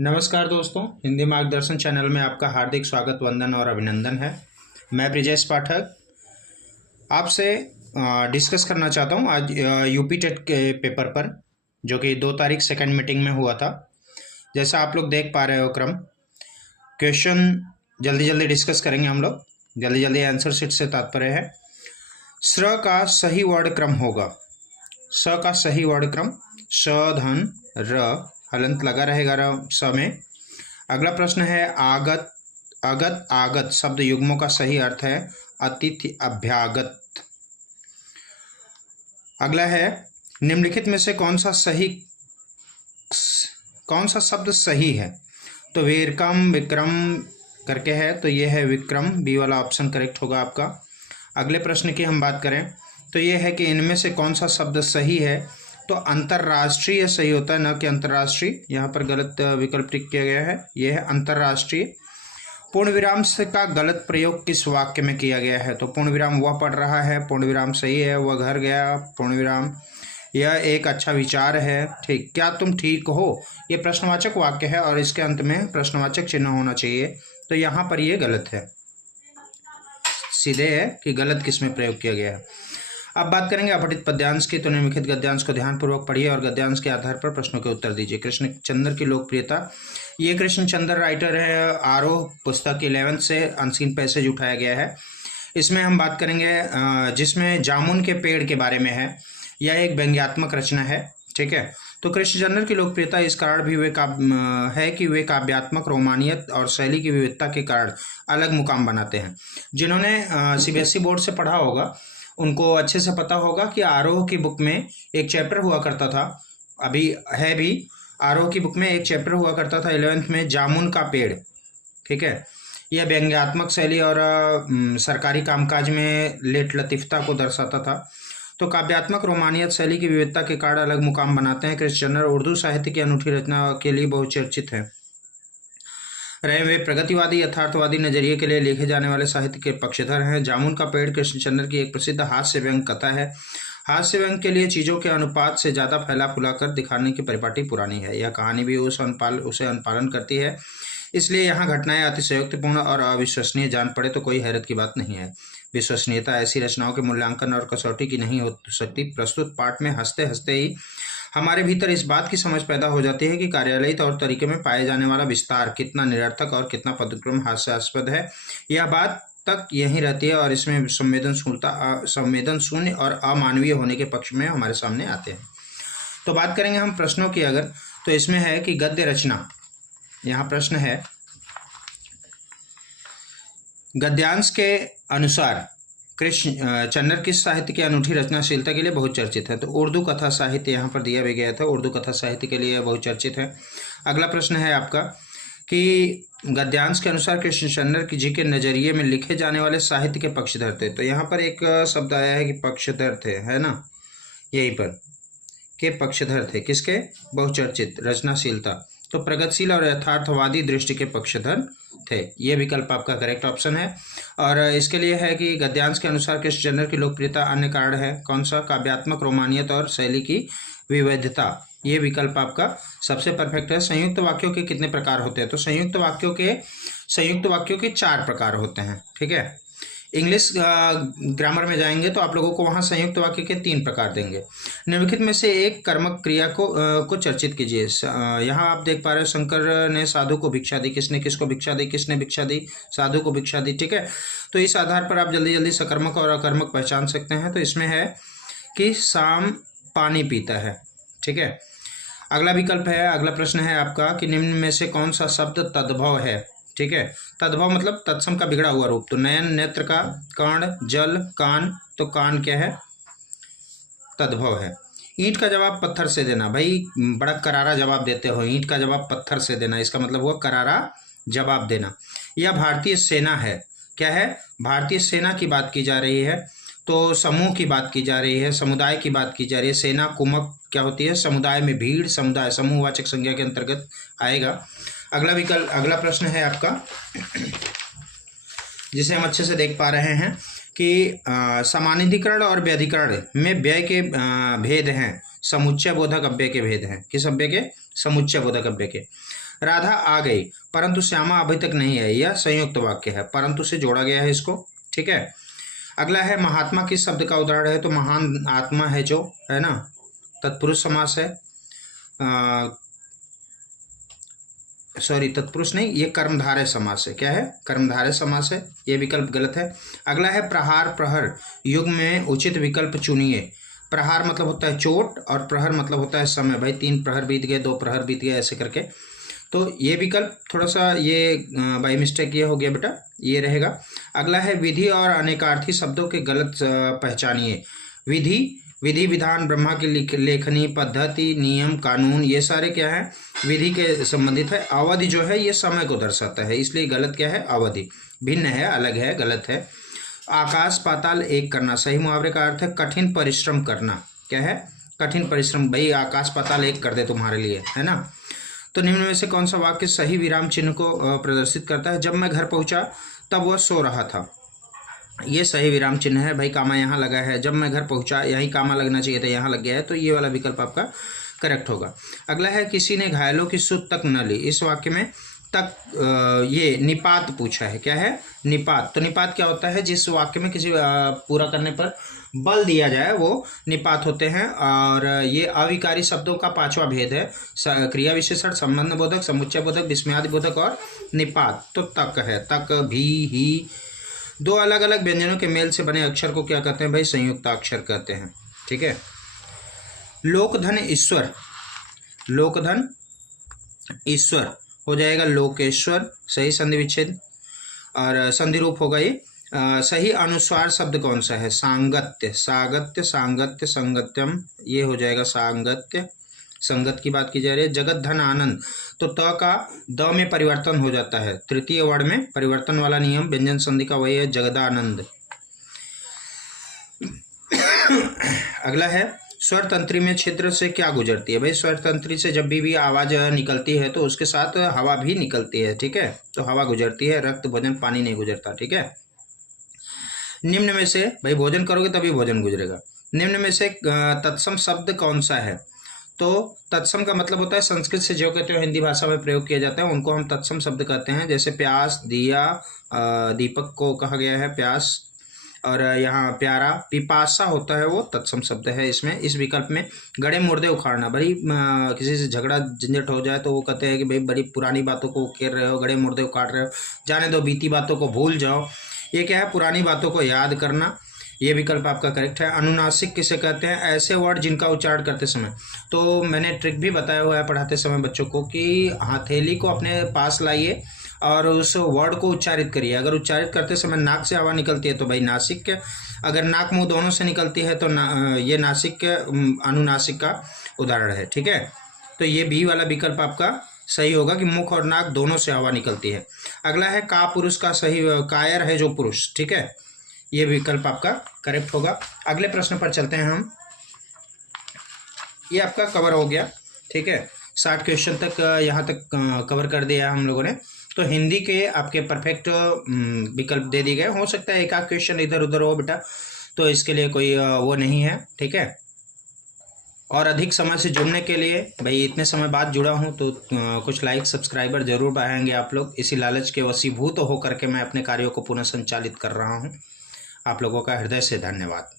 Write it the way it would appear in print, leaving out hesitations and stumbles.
नमस्कार दोस्तों, हिंदी मार्गदर्शन चैनल में आपका हार्दिक स्वागत, वंदन और अभिनंदन है। मैं ब्रिजेश पाठक आपसे डिस्कस करना चाहता हूं आज यूपी टेट के पेपर पर, जो कि 2 तारीख सेकंड मीटिंग में हुआ था। जैसा आप लोग देख पा रहे हो क्रम, क्वेश्चन जल्दी जल्दी डिस्कस करेंगे हम लोग। जल्दी जल्दी आंसर शीट से तात्पर्य है स्र का सही वर्ण क्रम होगा। स का सही वर्ण क्रम स धन र, हलंत लगा रहेगा स में। अगला प्रश्न है आगत अगत आगत शब्द युग्मों का सही अर्थ है अतिथि अभ्यागत। अगला है निम्नलिखित में से कौन सा शब्द सही है। तो वीरकम विक्रम करके है, तो ये है विक्रम, बी वाला ऑप्शन करेक्ट होगा आपका। अगले प्रश्न की हम बात करें तो ये है कि इनमें से कौन सा शब्द सही है। तो अंतर्राष्ट्रीय सही होता है, न कि अंतर्राष्ट्रीय। यहाँ पर गलत विकल्प टिक किया गया है, यह है अंतर्राष्ट्रीय। पूर्ण विराम से का गलत प्रयोग किस वाक्य में किया गया है। तो पूर्ण विराम वह पढ़ रहा है, पूर्ण विराम सही है। वह घर गया, पूर्ण विराम यह एक अच्छा विचार है। ठीक, क्या तुम ठीक हो, ये प्रश्नवाचक वाक्य है और इसके अंत में प्रश्नवाचक चिन्ह होना चाहिए। तो यहाँ पर ये गलत है, सीधे है कि गलत किस में प्रयोग किया गया है। अब बात करेंगे अपठित पद्यांश की। तो निम्नलिखित गद्यांश को ध्यानपूर्वक पढ़िए और गद्यांश के आधार पर प्रश्नों के उत्तर दीजिए। कृष्णचंद्र की लोकप्रियता, ये कृष्णचंद्र राइटर है। आरोह पुस्तक 11th से अनसीन पैसेज उठाया गया है। इसमें हम बात करेंगे जिसमें जामुन के पेड़ के बारे में है। यह एक व्यंग्यात्मक रचना है, ठीक है। तो कृष्णचंद्र की लोकप्रियता इस कारण भी वे है कि वे काव्यात्मक रोमानियत और शैली की विविधता के कारण अलग मुकाम बनाते हैं। जिन्होंने सीबीएसई बोर्ड से पढ़ा होगा उनको अच्छे से पता होगा कि आरोह की बुक में एक चैप्टर हुआ करता था, अभी है भी। आरोह की बुक में एक चैप्टर हुआ करता था 11th में, जामुन का पेड़, ठीक है। यह व्यंग्यात्मक शैली और सरकारी कामकाज में लेट लतीफ़ता को दर्शाता था। तो काव्यात्मक रोमानियत शैली की विविधता के कारण अलग मुकाम बनाते हैं। कृष्णचंद्र उर्दू साहित्य की अनूठी रचना के लिए बहुचर्चित है रहे। वे प्रगतिवादी यथार्थवादी नजरिए के लिए लिखे जाने वाले साहित्य के पक्षधर हैं। जामुन का पेड़ कृष्णचंद्र की एक प्रसिद्ध हास्य व्यंग कथा है। हास्य व्यंग के लिए चीज़ों के अनुपात से ज़्यादा फैला फुला कर दिखाने की परिपाटी पुरानी है। यह कहानी भी उसे अनुपालन करती है, इसलिए यहाँ घटनाएं अतिशयोक्तिपूर्ण और अविश्वसनीय जान पड़े तो कोई हैरत की बात नहीं है। विश्वसनीयता ऐसी रचनाओं के मूल्यांकन और कसौटी की नहीं हो सकती। प्रस्तुत पाठ में हंसते हंसते ही हमारे भीतर इस बात की समझ पैदा हो जाती है कि कार्यालयी तौर तरीके में पाए जाने वाला विस्तार कितना निरर्थक और कितना पदक्रम हास्यास्पद है। यह बात तक यहीं रहती है और इसमें संवेदन शून्य और अमानवीय होने के पक्ष में हमारे सामने आते हैं। तो बात करेंगे हम प्रश्नों की अगर, तो इसमें है कि गद्य रचना। यहाँ प्रश्न है गद्यांश के अनुसार कृष्णचंद्र किस साहित्य की अनूठी रचनाशीलता के लिए बहुत चर्चित है। तो उर्दू कथा साहित्य यहाँ पर दिया भी गया था, उर्दू कथा साहित्य के लिए बहुत चर्चित है। अगला प्रश्न है आपका कि गद्यांश के अनुसार कृष्णचंद्र जी के नजरिए में लिखे जाने वाले साहित्य के पक्षधर थे। तो यहाँ पर एक शब्द आया है कि पक्षधर थे, है ना, यहीं पर के पक्षधर थे, किसके, बहुचर्चित रचनाशीलता। तो प्रगतिशील और यथार्थवादी दृष्टि के पक्षधर थे। ये विकल्प आपका करेक्ट ऑप्शन है। और इसके लिए है कि गद्यांश के अनुसार कृष्णचंद्र की लोकप्रियता अन्य कारण है। कौन सा, काव्यात्मक रोमानियत और शैली की विविधता। ये विकल्प आपका सबसे परफेक्ट है। संयुक्त वाक्यों के कितने प्रकार होते हैं। तो संयुक्त वाक्यों के 4 प्रकार होते हैं, ठीक है। इंग्लिश ग्रामर में जाएंगे तो आप लोगों को वहाँ संयुक्त वाक्य के 3 प्रकार देंगे। निम्नलिखित में से एक कर्मक क्रिया को चर्चित कीजिए। यहाँ आप देख पा रहे हो शंकर ने साधु को भिक्षा दी। किसने किसको भिक्षा दी, किसने भिक्षा दी, साधु को भिक्षा दी, ठीक है। तो इस आधार पर आप जल्दी जल्दी सकर्मक और अकर्मक पहचान सकते हैं। तो इसमें है कि शाम पानी पीता है, ठीक है। अगला विकल्प है, अगला प्रश्न है आपका कि निम्न में से कौन सा शब्द तद्भव है, ठीक है। तद्भव मतलब तत्सम का बिगड़ा हुआ रूप। तो नयन नेत्र का, कर्ण जल कान, तो कान क्या है, तद्भव है। ईंट का जवाब पत्थर से देना, भाई बड़ा करारा जवाब देते हो। ईंट का जवाब पत्थर से देना, इसका मतलब हुआ करारा जवाब देना। यह भारतीय सेना है, क्या है, भारतीय सेना की बात की जा रही है। तो समूह की बात की जा रही है, समुदाय की बात की जा रही है। सेना कुमक क्या होती है, समुदाय में भीड़, समुदाय समूहवाचक संज्ञा के अंतर्गत आएगा। अगला प्रश्न है आपका जिसे हम अच्छे से देख पा रहे हैं कि समानाधिकरण और व्यधिकरण में व्यय के भेद हैं, समुच्चय बोधक अव्यय के भेद हैं। किस अव्यय के, समुच्चय बोधक अव्यय के। राधा आ गई परंतु श्यामा अभी तक नहीं आई, यह संयुक्त वाक्य है, परंतु से जोड़ा गया है इसको। ठीक है, अगला है महात्मा किस शब्द का उदाहरण है, तो महान आत्मा है जो, है ना, तत्पुरुष समास है। सॉरी, तत्पुरुष नहीं, ये कर्मधारय समास है। क्या है, कर्मधारय समास है, ये विकल्प गलत है। अगला है प्रहार प्रहर युग में उचित विकल्प चुनिए। प्रहार मतलब होता है चोट और प्रहर मतलब होता है समय। भाई 3 प्रहर बीत गए, 2 प्रहर बीत गए, ऐसे करके। तो ये विकल्प थोड़ा सा ये बाई मिस्टेक ये हो गया बेटा, ये रहेगा। अगला है विधि और अनेकार्थी शब्दों के गलत पहचानिए। विधि, विधि विधान, ब्रह्मा की लेखनी, पद्धति, नियम, कानून, ये सारे क्या है, विधि के संबंधित है। अवधि जो है ये समय को दर्शाता है, इसलिए गलत क्या है, अवधि। भिन्न है, अलग है, गलत है। आकाश पाताल एक करना, सही मुहावरे का अर्थ है कठिन परिश्रम करना। क्या है, कठिन परिश्रम। भाई आकाश पाताल एक कर दे तुम्हारे लिए, है ना। तो निम्न में से कौन सा वाक्य सही विराम चिन्ह को प्रदर्शित करता है। जब मैं घर पहुंचा तब वह सो रहा था, ये सही विराम चिन्ह है। भाई कामा यहाँ लगा है, जब मैं घर पहुंचा यहीं कामा लगना चाहिए था, यहाँ लग गया है, तो ये वाला विकल्प आपका करेक्ट होगा। अगला है किसी ने घायलों की सुध तक न ली। इस वाक्य में तक ये निपात पूछा है। क्या है, निपात। तो निपात क्या होता है, जिस वाक्य में किसी पूरा करने पर बल दिया जाए वो निपात होते हैं। और ये अविकारी शब्दों का 5वां भेद है, क्रिया विशेषण, संबंध बोधक, समुच्चय बोधक, विस्मयादि बोधक और निपात। तो तक है, तक, भी, ही, 2 अलग अलग व्यंजनों के मेल से बने अक्षर को क्या कहते हैं भाई, संयुक्ताक्षर कहते हैं। ठीक है, लोकधन ईश्वर, लोकधन ईश्वर हो जाएगा लोकेश्वर, सही संधि विच्छेद और संधि रूप होगा ये। सही अनुस्वार शब्द कौन सा है, सांगत्य, सागत्य, सांगत्य, संगत्यम, ये हो जाएगा सांगत्य, संगत की बात की जा रही है। जगत धन आनंद, तो त का द में परिवर्तन हो जाता है, तृतीय वर्ण में परिवर्तन वाला नियम व्यंजन संधि का वही है, जगदानंद। अगला है स्वर तंत्री में छिद्र से क्या गुजरती है। भाई स्वर तंत्री से जब भी आवाज निकलती है तो उसके साथ हवा भी निकलती है। ठीक है, तो हवा गुजरती है, रक्त, भोजन, पानी नहीं गुजरता। ठीक है, निम्न में से, भाई भोजन करोगे तभी भोजन गुजरेगा, निम्न में से तत्सम शब्द कौन सा है। तो तत्सम का मतलब होता है संस्कृत से जो कहते हो हिंदी भाषा में प्रयोग किया जाता है उनको हम तत्सम शब्द कहते हैं। जैसे प्यास, दिया, दीपक को कहा गया है प्यास, और यहाँ प्यारा, पिपासा होता है वो तत्सम शब्द है इसमें। इस विकल्प में गड़े मुर्दे उखाड़ना, भाई किसी से झगड़ा झंझट हो जाए तो वो कहते हैं कि भाई बड़ी पुरानी बातों को उकेर रहे हो, गड़े मुर्दे उखाड़ रहे हो, जाने दो, बीती बातों को भूल जाओ। ये क्या है, पुरानी बातों को याद करना। ये विकल्प आपका करेक्ट है। अनुनासिक किसे कहते हैं, ऐसे वर्ड जिनका उच्चारण करते समय, तो मैंने ट्रिक भी बताया हुआ है पढ़ाते समय बच्चों को कि हथेली को अपने पास लाइए और उस वर्ड को उच्चारित करिए। अगर उच्चारित करते समय नाक से हवा निकलती है तो भाई नासिक के, अगर नाक मुंह दोनों से निकलती है तो ये नासिक के, अनुनासिक का उदाहरण है। ठीक है, तो ये बी वाला विकल्प आपका सही होगा कि मुख और नाक दोनों से हवा निकलती है। अगला है का पुरुष का सही, कायर है जो पुरुष। ठीक है, ये विकल्प आपका करेक्ट होगा। अगले प्रश्न पर चलते हैं हम। ये आपका कवर हो गया। ठीक है, 60 क्वेश्चन तक यहाँ तक कवर कर दिया हम लोगों ने। तो हिंदी के आपके परफेक्ट विकल्प दे दिए गए। हो सकता है एक आध क्वेश्चन इधर उधर हो बेटा, तो इसके लिए कोई वो नहीं है। ठीक है, और अधिक समय से जुड़ने के लिए, भाई इतने समय बाद जुड़ा हूँ तो कुछ लाइक सब्सक्राइबर जरूर बढ़ाएंगे आप लोग। इसी लालच के वशीभूत होकर के मैं अपने कार्यों को पुनः संचालित कर रहा हूँ। आप लोगों का हृदय से धन्यवाद।